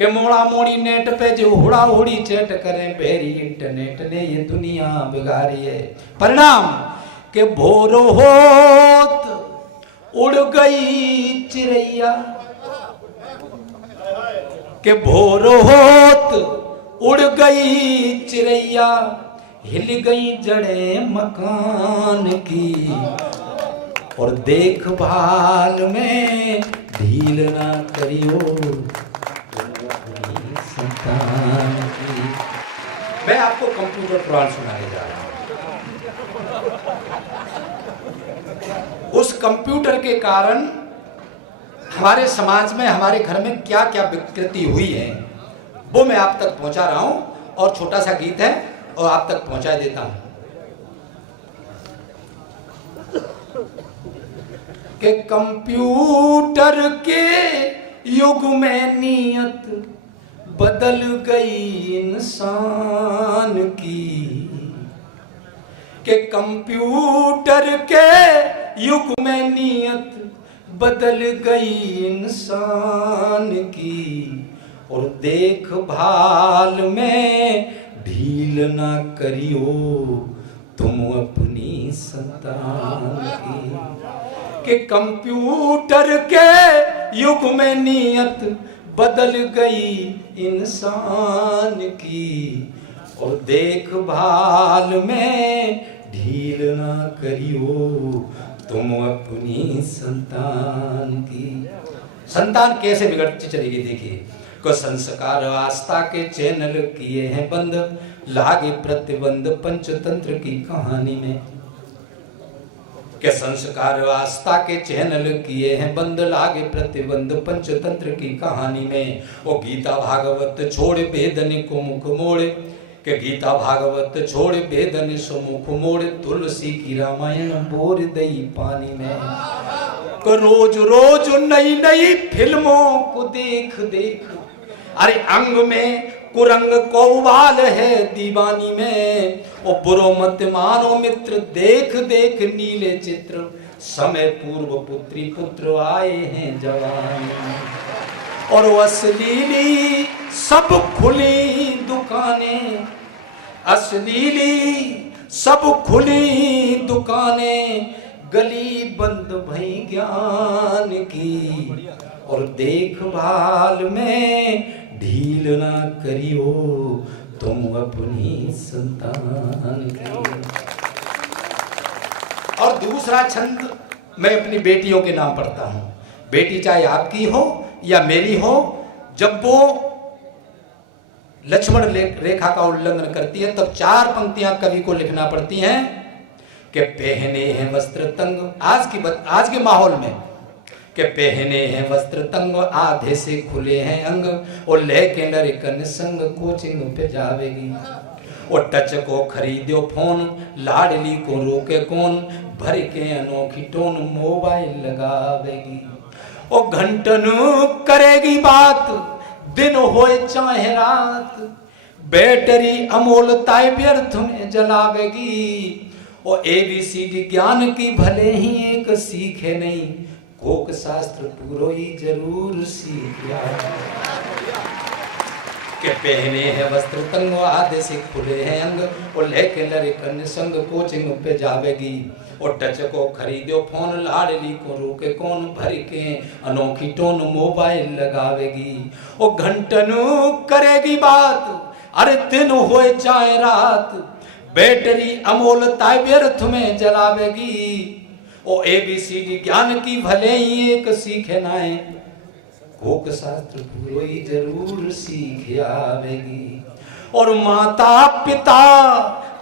के मोड़ा मोड़ी नेट पे जो हुड़ा हुड़ी चैट करें बेरी इंटरनेट ने ये दुनिया बिगाड़ी है। परिणाम के भोरो होत उड़ गई चिड़ैया, के भोरो होत उड़ गई चिड़ैया, हिल गई जड़ें मकान की, और देखभाल में ढील ना करियो संतान की। मैं आपको कंप्यूटर पुराण सुनाने जा रहा हूं। उस कंप्यूटर के कारण हमारे समाज में, हमारे घर में क्या क्या विकृति हुई है वो मैं आप तक पहुंचा रहा हूं, और छोटा सा गीत है और आप तक पहुंचा देता हूं। कि कंप्यूटर के युग में नियत बदल गई इंसान की, कि कंप्यूटर के युग में नियत बदल गई इंसान की, और देखभाल में ढील ना करियो तुम अपनी संतान की। कि कंप्यूटर के युग में नियत बदल गई इंसान की, और देखभाल में ढील ना करियो तुम अपनी संतान की। संतान कैसे बिगड़ती चलेगी देखिए। को संस्कार आस्था के चैनल किए हैं बंद, लागे प्रतिबंध पंचतंत्र की कहानी में। के संस्कार आस्था के चैनल किए हैं बंद, लागे प्रतिबंध पंचतंत्र की कहानी में। वो गीता भागवत छोड़ वेदन को मुख मोड़े, के गीता भागवत छोड़ वेदन सो मुख मोड़े, तुलसी की रामायण बोर दई पानी में। को रोज रोज नई नई फिल्मों को देख देख, अरे अंग में कुरंग कौवाल है दीवानी में। ओ बुरो मत मानो मित्र, देख देख नीले चित्र, समय पूर्व पुत्री पुत्र आए हैं जवानी। और वो अश्लीली सब खुली दुकानें, अश्लीली सब खुली दुकानें, गली बंद भई ज्ञान की, और देखभाल में ढील ना करियो तुम अपनी संतान की। और दूसरा छंद मैं अपनी बेटियों के नाम पढ़ता हूं। बेटी चाहे आपकी हो या मेरी हो, जब वो लक्ष्मण रेखा का उल्लंघन करती है तब 4 पंक्तियां कवि को लिखना पड़ती हैं। कि पहने हैं वस्त्र तंग, आज के माहौल में, के पहने हैं वस्त्र तंग, आधे से खुले हैं अंग, और लेके लड़कन संग कोचिंग पे जावेगी। और टच को खरीदो फोन, लाडली को रोके कौन, भर के अनोखी टोन मोबाइल लगावेगी। और घंटन करेगी बात, दिन होए चाहे रात, बैटरी अमोलता व्यर्थ में जलावेगी। और ABCD ज्ञान की भले ही एक सीखे नहीं, कोक शास्त्र पुरोई जरूर सीख जाए। के पहने हैं वस्त्र तंग, आधे से खुले हैं अंग, और लेके लड़कन संग कोचिंग पे जावेगी। और टच को खरीदो फोन, लाडली को रोके कौन, भर के अनोखी टोन मोबाइल लगावेगी। और घंटन करेगी बात, अरे दिन होए चाहे रात, बैटरी अमोलता व्यर्थ में जलावेगी। ओ ABCD ज्ञान की भले ही एक सीखे नाए, कोक शास्त्र पुरोई जरूर सीख आवेगी। और माता पिता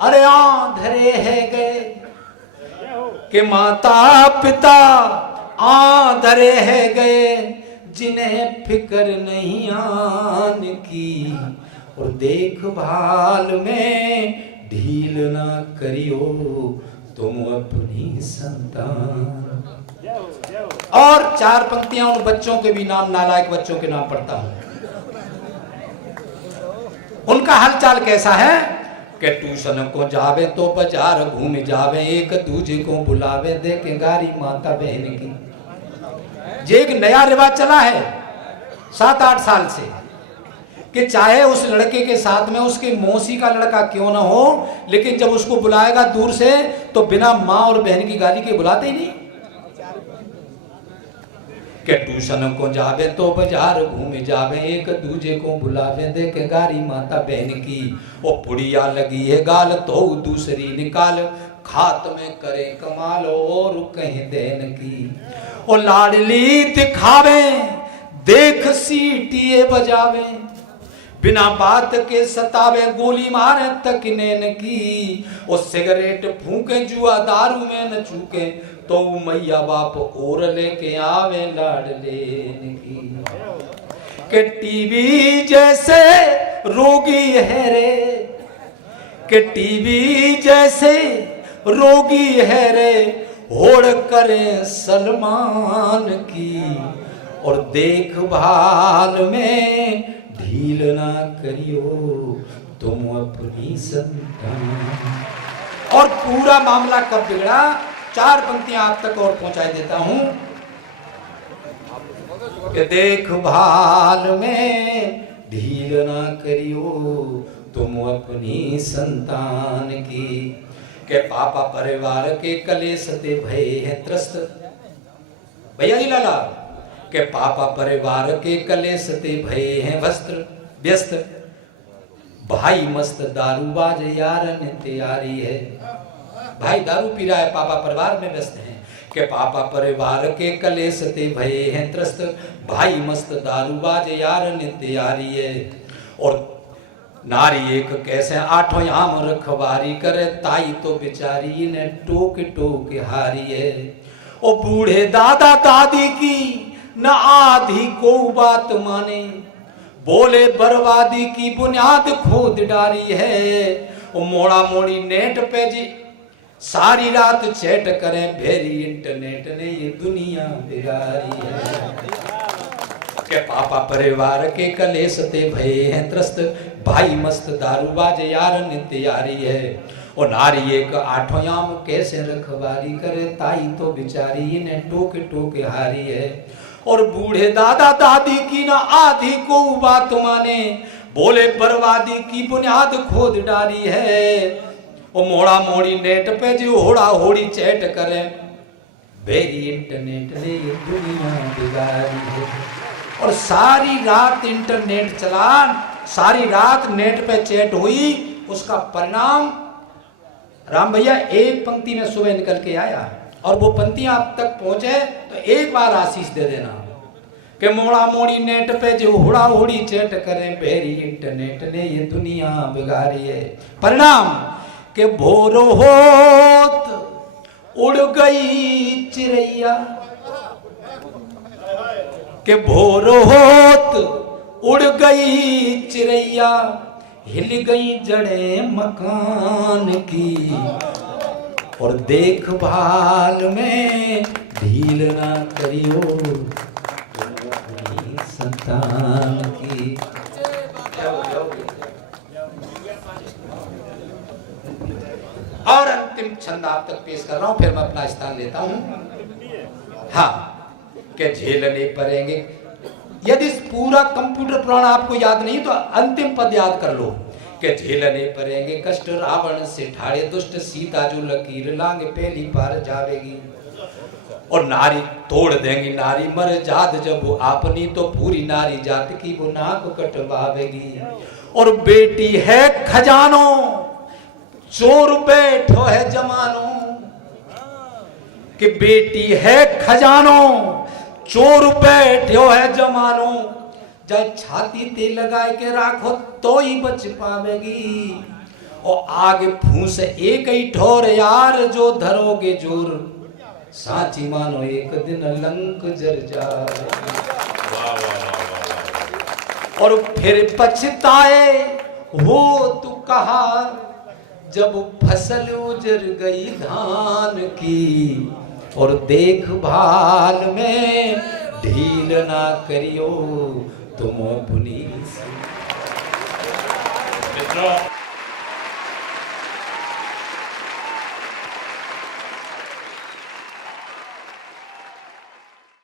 अरे आंधरे है गए, कि माता पिता आंधरे है गए, जिन्हें फिक्र नहीं आन की। और देखभाल में ढील ना करियो तुम अपनी संतान। और 4 पंक्तियां उन बच्चों के भी नाम, नालायक बच्चों के नाम पढ़ता हूं। उनका हालचाल कैसा है कि ट्यूशन को जावे तो बाजार घूम जावे, एक दूजे को बुलावे देखे गारी माता बहन की। ये एक नया रिवाज चला है 7-8 साल से। कि चाहे उस लड़के के साथ में उसके मौसी का लड़का क्यों ना हो, लेकिन जब उसको बुलाएगा दूर से तो बिना माँ और बहन की गाली के बुलाते ही नहीं। के ट्यूशन को जावे तो बाजार घूम जावे, एक दूजे को बुलावे देखे गारी माता बहन की। ओ पुड़िया लगी है गाल तो दूसरी निकाल, खात में करे कमाल और कहीं देन की। ओ लाडली दिखावे देख सीटिए बजावे, बिना बात के सतावे गोली मारे तकनेन की। ओ सिगरेट फूके जुआ दारू में न चूके, तो मैया बाप और लेके आवे लाडलेन की। के टीवी जैसे रोगी है रे, के टीवी जैसे रोगी है रे, होड़ करे सलमान की। और देखभाल में ढील ना करियो तुम अपनी संतान। और पूरा मामला कब बिगड़ा, 4 पंक्तियां आप तक और पहुंचाई देता हूं कि देखभाल में ढील ना करियो तुम अपनी संतान की। के पापा परिवार के कलेश ते भय है त्रस्त, भैया जी लाला, के पापा परिवार के कलेश ते भय हैं वस्त्र व्यस्त। भाई मस्त दारूबाज यार ने तैयारी है, भाई दारू पी रहा है, पापा परिवार में व्यस्त हैं। के पापा परिवार के कलेश ते भय हैं त्रस्त, भाई मस्त दारूबाज यार ने तैयारी है। और नारी एक कैसे 8 आम रखवारी करे, ताई तो बेचारी ने टोक टोक हारी है। ओ बूढ़े दादा दादी की न आधी को बात माने, बोले बर्बादी की बुनियाद खोद डारी है। ओ मोड़ा मोड़ी नेट पे जी सारी रात चैट करें, भेरी इंटरनेट ने ये दुनिया बिगाड़ी है। के पापा परिवार के कलेश ते भय हैं त्रस्त, भाई मस्त दारूबाज यार ने तैयारी है। और नारी एक 8 आम कैसे रखवारी करे, ताई तो बेचारी ने टोक टोक हारी है। और बूढ़े दादा दादी की ना आधी को बात माने, बोले बर्बादी की बुनियाद खोद डाली है। वो मोड़ा मोड़ी नेट पे जो होड़ा होड़ी चैट करे, भेरी इंटरनेट ने ये दुनिया बिगाड़ी है। और सारी रात इंटरनेट चला, सारी रात नेट पे चैट हुई, उसका परिणाम राम भैया एक पंक्ति में सुबह निकल के आया। और वो पंक्तियां आप तक पहुंचे तो एक बार आशीष दे देना कि मोड़ा मोड़ी नेट पे जो हुड़ा हुड़ी चैट करें, भेरी इंटरनेट ने ये दुनिया बिगाड़ी है। परिणाम के भोर होत उड़ गई चिड़ैया, के भोर होत उड़ गई चिड़ैया, हिल गई जड़ें मकान की। और देखभाल में ढील ना करियो अपनी संतान की। और अंतिम छंद आप तक पेश कर रहा हूं, फिर मैं अपना स्थान लेता हूं। हाँ, के झेलने पड़ेंगे। यदि पूरा कंप्यूटर पुराण आपको याद नहीं तो अंतिम पद याद कर लो के झेलने पड़ेंगे कष्ट रावण से ठाड़े, दुष्ट सीता जो लकीर लांग पहली पार जावेगी। और नारी तोड़ देंगी नारी मर जात जब वो आपनी, तो पूरी नारी जात की वो नाक कटवावेगी। और बेटी है खजानो चोर बैठो है जमानो, कि बेटी है खजानो चोर बैठो है जमानो, जब छाती ते लगाए के राखो तो ही बच पावेगी। और आगे फूस एक ही ठोर यार जो धरोगे जोर, साची मानो एक दिन लंक जर जाएगी। और फिर पछताए हो तू कहा जब फसल उजर गई धान की। और देखभाल में ढील ना करियो तुम अपनी।